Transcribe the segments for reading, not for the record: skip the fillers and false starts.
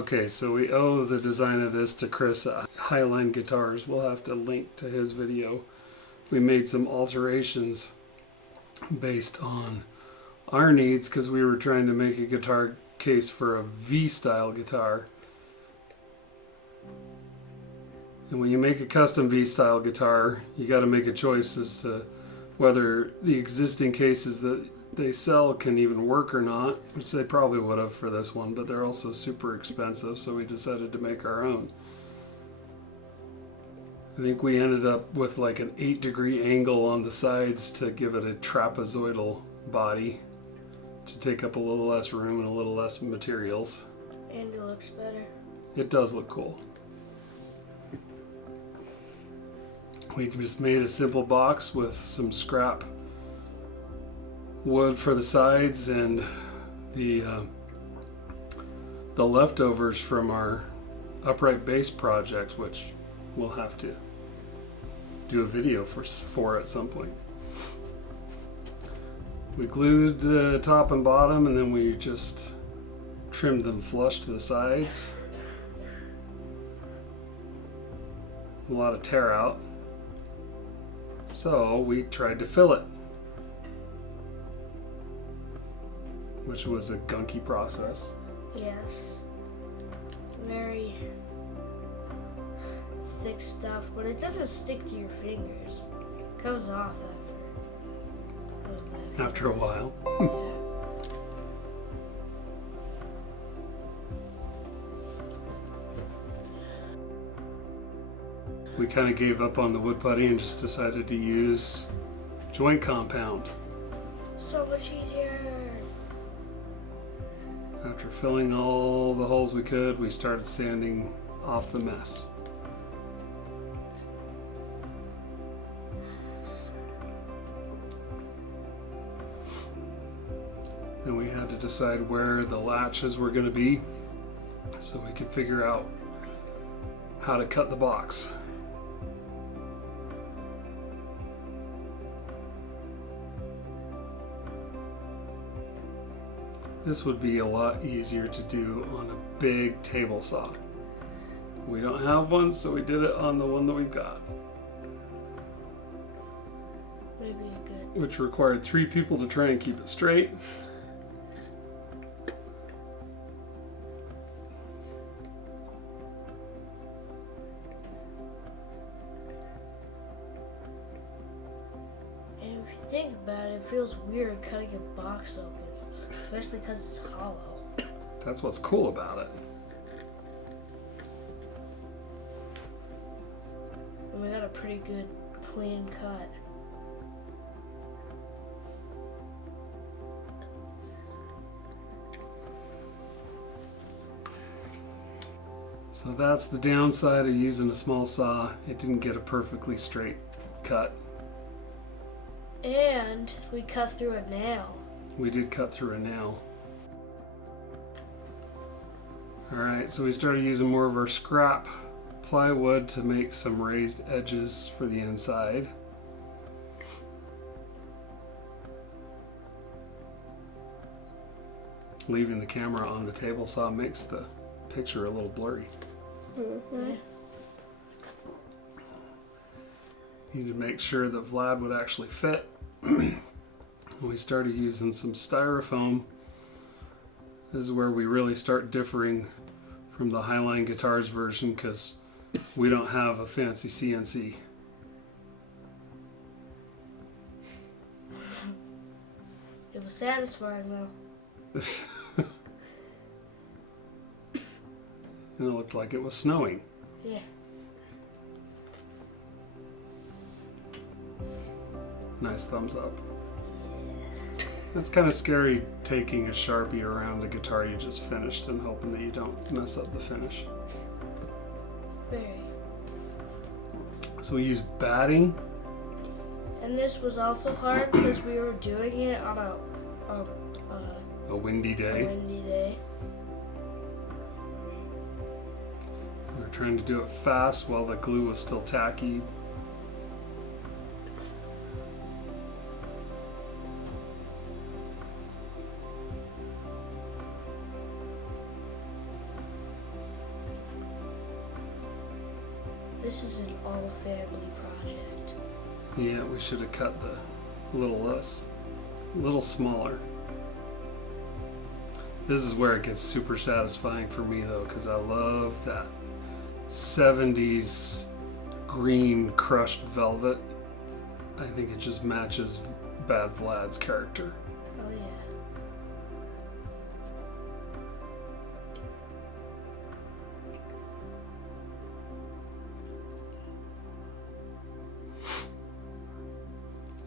Okay, so we owe the design of this to Chris at Highline Guitars. We'll have to link to his video. We made some alterations based on our needs because we were trying to make a guitar case for a V-style guitar. And when you make a custom V-style guitar, you got to make a choice as to whether the existing cases that they sell can even work or not, which they probably would have for this one, but they're also super expensive, so we decided to make our own. I think we ended up with like an 8-degree angle on the sides to give it a trapezoidal body to take up a little less room and a little less materials. And it looks better. It does look cool. We just made a simple box with some scrap wood for the sides and the leftovers from our upright bass project, which we'll have to do a video for at some point. We glued the top and bottom, and then we just trimmed them flush to the sides. A lot of tear out. So we tried to fill it, which was a gunky process. Yes. Very thick stuff, but it doesn't stick to your fingers. It comes off After a while. We kind of gave up on the wood putty and just decided to use joint compound. So much easier. After filling all the holes we could, we started sanding off the mess. Then we had to decide where the latches were going to be so we could figure out how to cut the box. This would be a lot easier to do on a big table saw. We don't have one, so we did it on the one that we've got. Maybe good. Which required 3 people to try and keep it straight. And if you think about it, it feels weird cutting a box open. Especially because it's hollow. That's what's cool about it. And we got a pretty good clean cut. So that's the downside of using a small saw. It didn't get a perfectly straight cut. And we cut through a nail. We did cut through a nail. Alright, so we started using more of our scrap plywood to make some raised edges for the inside. Leaving the camera on the table saw makes the picture a little blurry. Mm-hmm. Need to make sure that Vlad would actually fit. We started using some styrofoam. This is where we really start differing from the Highline Guitars version because we don't have a fancy CNC. It was satisfying though. And it looked like it was snowing. Yeah. Nice thumbs up. It's kind of scary taking a Sharpie around a guitar you just finished and hoping that you don't mess up the finish. Very. So we use batting. And this was also hard because we were doing it on A windy day. a windy day. We were trying to do it fast while the glue was still tacky. This is an all-family project. Yeah, we should have cut the little less, little smaller. This is where it gets super satisfying for me though, because I love that 70s green crushed velvet. I think it just matches Bad Vlad's character. Oh yeah.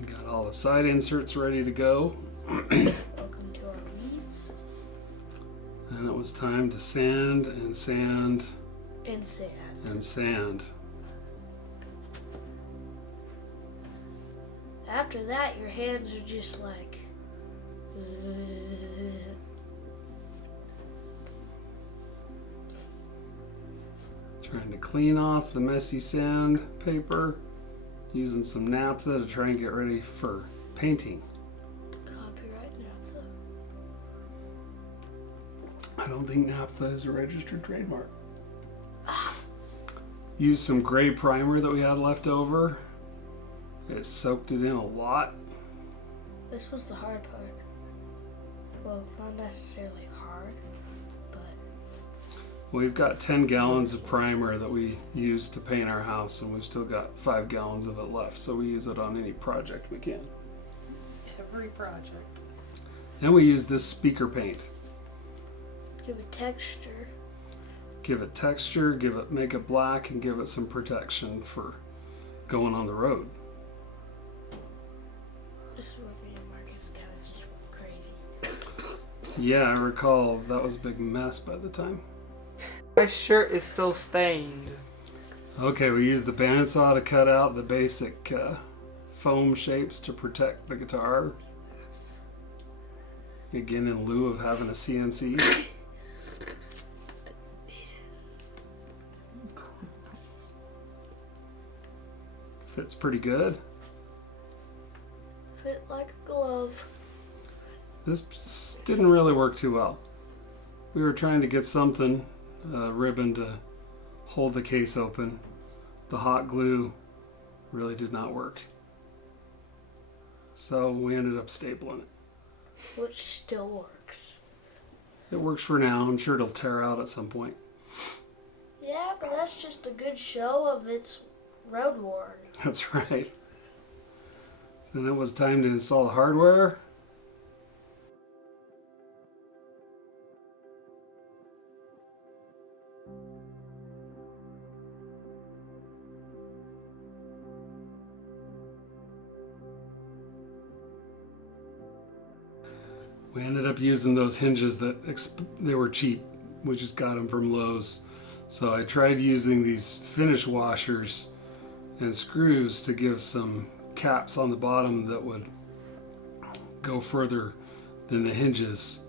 We got all the side inserts ready to go. Welcome to our weeds. And it was time to sand and sand And sand. and sand. After that, your hands are just like... Trying to clean off the messy sand paper. Using some naphtha to try and get ready for painting. Copyright naphtha. I don't think naphtha is a registered trademark. Used some gray primer that we had left over. It soaked it in a lot. This was the hard part. Well, not necessarily hard, but... We've got 10 gallons of primer that we used to paint our house, and we've still got 5 gallons of it left, so we use it on any project we can. Every project. Then we use this speaker paint. Give it texture. Give it texture, make it black, and give it some protection for going on the road. This is where me and Marcus kind of just went crazy. Yeah, I recall that was a big mess by the time. My shirt is still stained. Okay, we used the bandsaw to cut out the basic foam shapes to protect the guitar. Again, in lieu of having a CNC. Fits pretty good. Fit like a glove. This didn't really work too well. We were trying to get something, a ribbon to hold the case open. The hot glue really did not work. So we ended up stapling it. Which still works. It works for now. I'm sure it'll tear out at some point. Yeah, but that's just a good show of its road worn. That's right. Then it was time to install the hardware. We ended up using those hinges that they were cheap. We just got them from Lowe's. So I tried using these finish washers and screws to give some caps on the bottom that would go further than the hinges.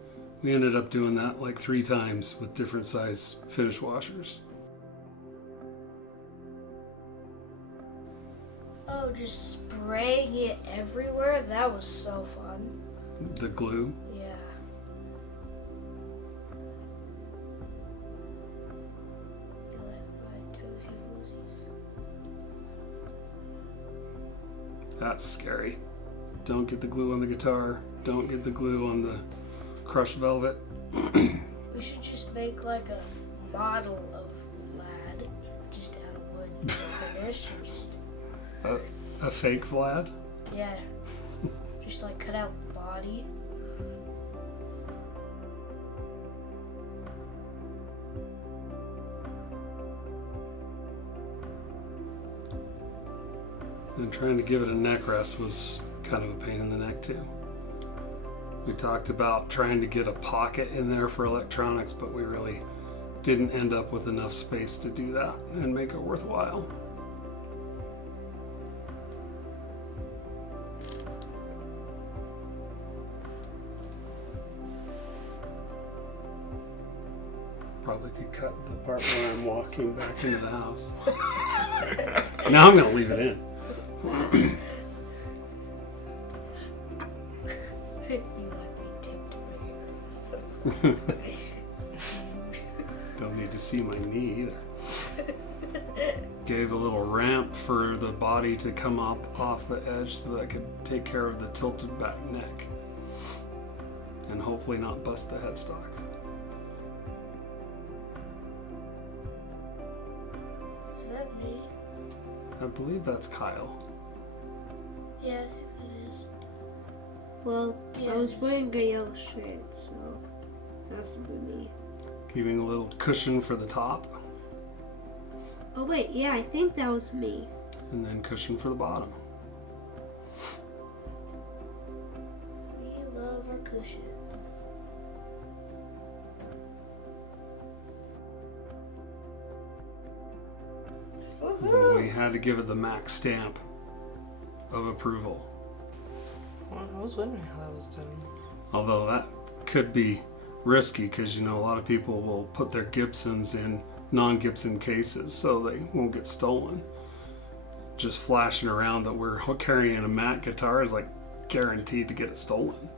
We ended up doing that like 3 times with different size finish washers. Oh, just spraying it everywhere? That was so fun. The glue. Yeah. I like my toesy woesies. That's scary. Don't get the glue on the guitar. Don't get the glue on the crushed velvet. We should just make like a model of Vlad, just out of wood finish, and just, A fake Vlad. yeah, just like cut out the body. And trying to give it a neck rest was kind of a pain in the neck too. We talked about trying to get a pocket in there for electronics, but we really didn't end up with enough space to do that and make it worthwhile. Probably could cut the part where I'm walking back into the house. Now I'm going to leave it in. You let me tiptoe across. Don't need to see my knee either. Gave a little ramp for the body to come up off the edge so that I could take care of the tilted back neck. And hopefully not bust the headstock. Is that me? I believe that's Kyle. Yeah, I think it is. Well, Yeah, I was it is. wearing a yellow shirt, so it has to be me. Giving a little cushion for the top. Oh wait, yeah, I think that was me. And then cushion for the bottom. We love our cushion. Woohoo! We had to give it the max stamp of approval. Well, I was wondering how that was done. Although that could be risky because, you know, a lot of people will put their Gibsons in non-Gibson cases so they won't get stolen. Just flashing around that we're carrying a Mac guitar is like guaranteed to get it stolen.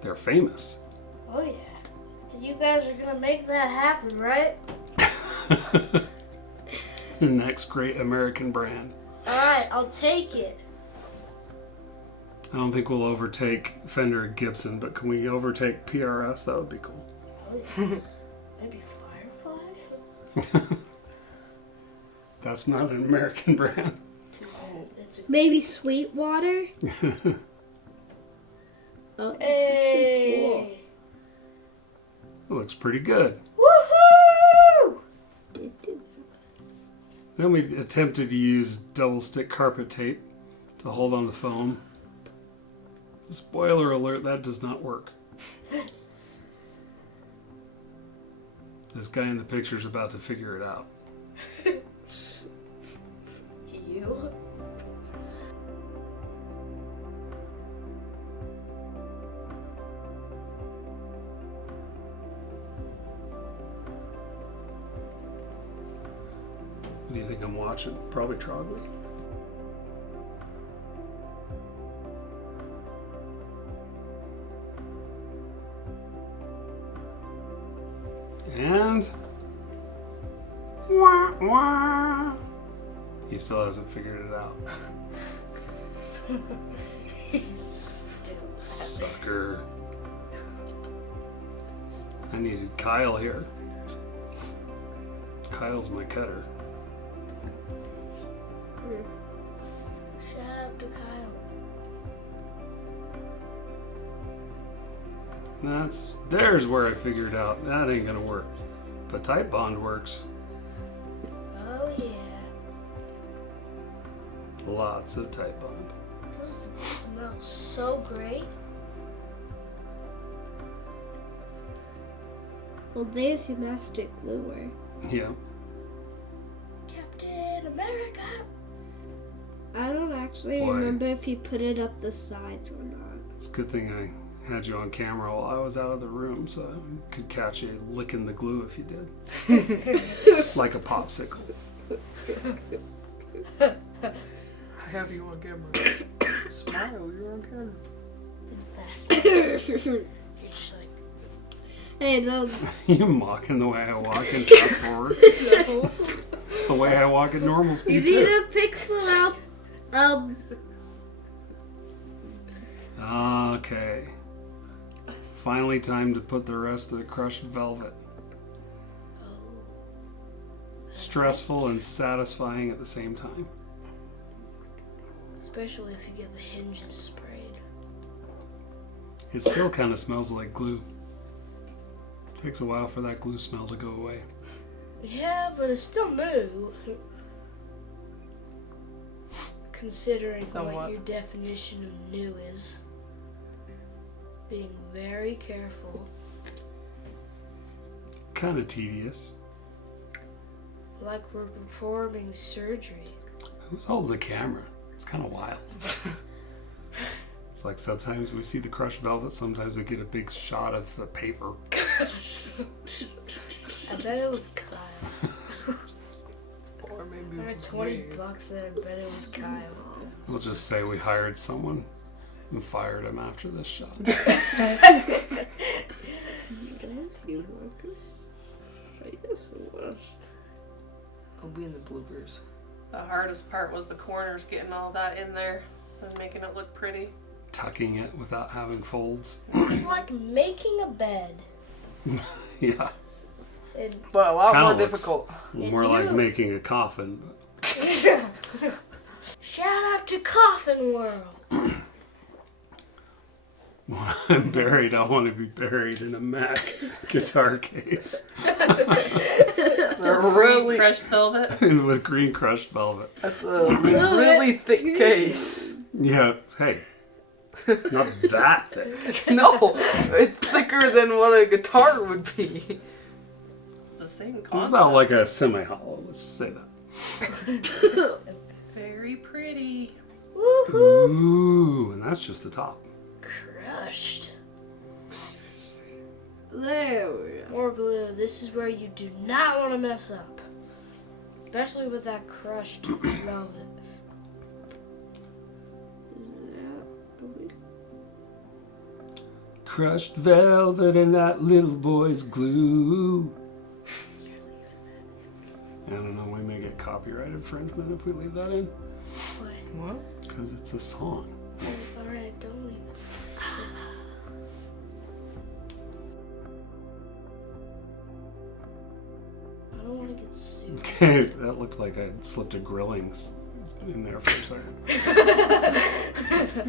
They're famous. Oh yeah. And you guys are gonna make that happen, right? The next great American brand. Alright, I'll take it. I don't think we'll overtake Fender and Gibson, but can we overtake PRS? That would be cool. Oh yeah. Maybe Firefly? That's not an American brand. It's a Maybe Sweetwater? Oh, it's actually cool. Hey! It looks pretty good. Woohoo! Then we attempted to use double stick carpet tape to hold on the foam. Spoiler alert, that does not work. This guy in the picture is about to figure it out. You? What do you think I'm watching? Probably Trogley. And wah, wah. He still hasn't figured it out. Sucker. I needed Kyle here. Kyle's my cutter. Shout out to Kyle. There's where I figured out that ain't gonna work. But Type Bond works. Oh yeah. Lots of Type Bond. This smells so great. Well, there's your master gluer. Yeah. Captain America. I don't actually Boy. remember if you put it up the sides or not. It's a good thing I had you on camera while I was out of the room so I could catch you licking the glue if you did. Like a popsicle. I have you on camera. Smile, you're on camera. And fast. You're just like, Hey, don't. You mocking the way I walk in fast forward. It's the way I walk at normal You speed need too. to pixel out. Okay. Finally time to put the rest of the crushed velvet. Stressful and satisfying at the same time. especially if you get the hinges sprayed. It still kind of smells like glue. Takes a while for that glue smell to go away. Yeah, but it's still new. Considering what Somewhat. your definition of new is. Being very careful. Kind of tedious. Like we're performing surgery. Who's holding the camera? It's kind of wild. It's like sometimes we see the crushed velvet, sometimes we get a big shot of the paper. I bet it was Kyle. Or maybe For it was $20 me. bucks, then I bet it was Kyle. We'll just say we hired someone and fired him after this shot. I'll be in the bloopers. The hardest part was the corners, getting all that in there and making it look pretty. Tucking it without having folds. It's like making a bed. Yeah. And But a lot Kinda more looks difficult. more like you- making a coffin. shout out to Coffin World. When I'm buried, I want to be buried in a Mac guitar case They're really, Crushed velvet. and with green crushed velvet. that's a really thick case. Yeah, hey, not that thick. No, it's thicker than what a guitar would be. It's the same It's concept. about like a semi-hollow. Let's say that. Very pretty. Woohoo! Ooh, and that's just the top. Crushed. There we go. More glue. This is where you do not want to mess up. Especially with that crushed velvet. Crushed velvet and that little boy's glue. I don't know, we may get copyright infringement if we leave that in. What? What? Because it's a song. Alright, don't leave it. I don't want to get sued. Okay, that looked like I slipped a grillings in there for a second.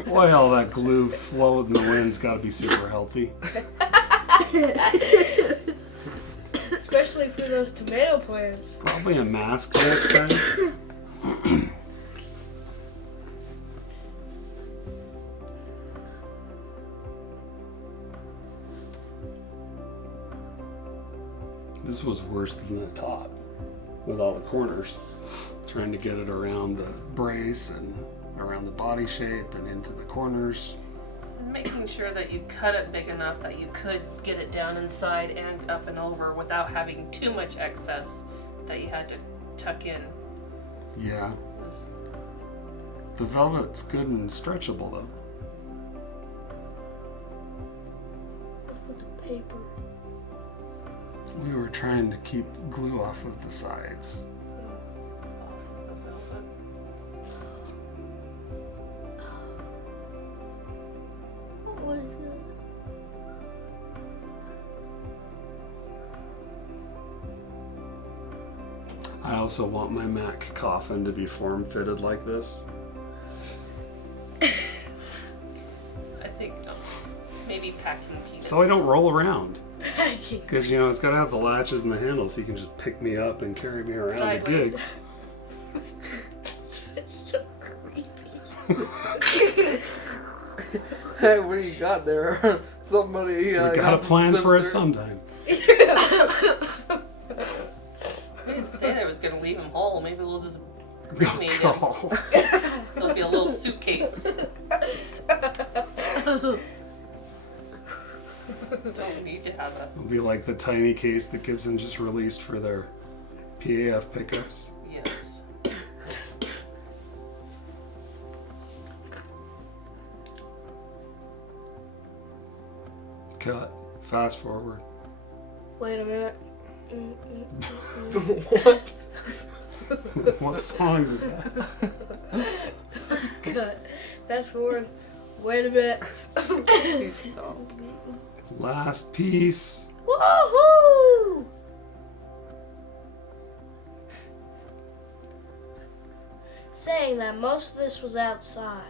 Boy, all that glue floating in the wind's got to be super healthy. Especially for those tomato plants. Probably a mask next time. This was worse than the top with all the corners. Trying to get it around the brace and around the body shape and into the corners. And making sure that you cut it big enough that you could get it down inside and up and over without having too much excess that you had to tuck in. Yeah. The velvet's good and stretchable though. With the paper. We were trying to keep glue off of the sides. The velvet. What is it? I also want my Mac coffin to be form-fitted like this. I think maybe packing pieces. So I don't roll around. Packing. Because, you know, it's got to have the latches and the handles so you can just pick me up and carry me around to Sideways. gigs. It's so creepy. Hey, what do you got there? Somebody. We got a plan for it sometime. I didn't say that I was going to leave him whole. Maybe we'll just cremate him. Oh, It'll be a little suitcase. Don't need to have a. it'll be like the tiny case that Gibson just released for their PAF pickups. Yes. Cut. Fast forward. Wait a minute. What? What song is that? Cut. That's forward. Wait a minute. Please stop. Last piece. Woohoo! Saying that most of this was outside.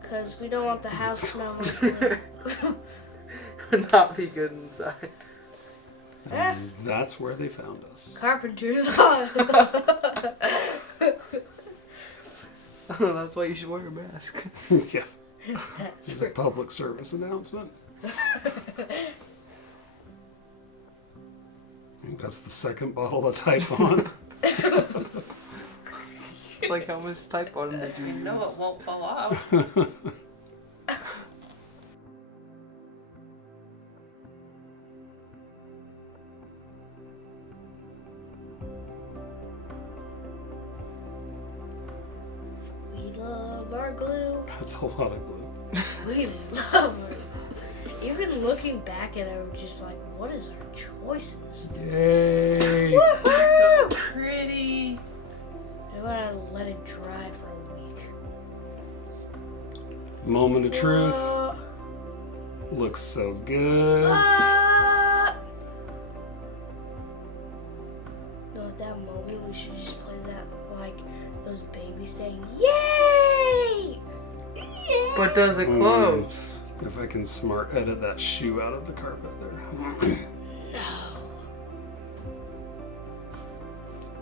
Because we don't want the house smelling like Not be good inside. And that's where they found us. carpenter's. That's why you should wear a mask. Yeah. That's It's a public service announcement. I think that's the second bottle of Type On. Like, how much type on did you You know use? it won't fall off. We love our glue. That's a lot of glue. We love her. Even looking back at it, I'm just like, what is our choices? Yay! So pretty. I'm gonna let it dry for a week. Moment of truth. Uh, Looks so good. No, at that moment, we should just play that like those babies saying, "Yay!" But does it close? If I can smart edit that shoe out of the carpet there.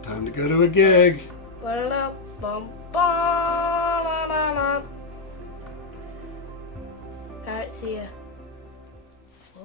Time to go to a gig. Ba-da-da-bum, ba-da-da-da. Alright, see ya.